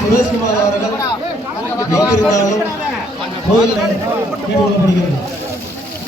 சுரேஷ்குமார் அவர்கள் எங்கிருந்தாலும் கோயில் கேட்டுக்கொள்ளப்படுகிறது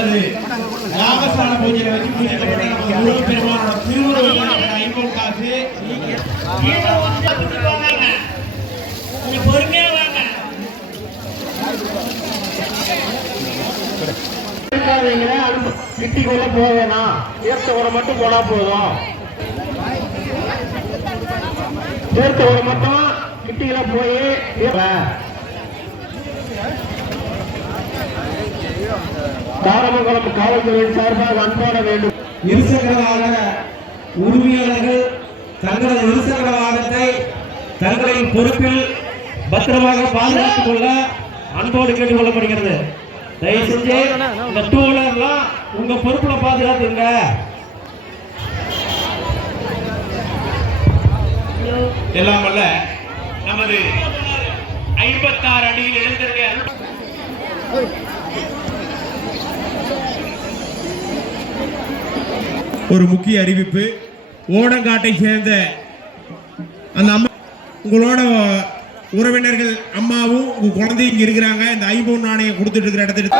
நமது ராமஸ்தான பூஜையில வச்சு பூஜிக்கப்பட்ட நமது பெருமானோட திருவுருவமான ஐம்பது காசு. பொறுமையா வாங்க. கிட்டிக்குள்ள போக வேணாம். தீர்த்தோட மட்டும் போனா போதும். உரம் மட்டும் கிட்டியில போய். தாரமங்கலம் காவல்துறையின் சார்பாக அன்பான வேண்டும். இருசக்கர வாகன உரிமையாளர்கள் தங்களது இருசக்கர வாகனத்தை தங்களின் பொறுப்பில் பத்திரமாக பாதுகாத்துக் கொள்ள அன்போடு கேட்டுக்கொள்ளப்படுகிறது தயவு செஞ்சு இந்த டூ வீலர்லாம் உங்க பொறுப்புல பாதுகாத்துங்க எல்லாம் வல்ல நமது ஐம்பத்தாறு அடியில் எழுந்திருக்க ஒரு முக்கிய அறிவிப்பு. ஓடங்காட்டை சேர்ந்த அந்த அம்மா உங்களோட உறவினர்கள் அம்மாவும் உங்க குழந்தையும் இருக்கிறாங்க. இந்த ஐம்பது நாணயம் கொடுத்துட்டு இருக்கிற இடத்துல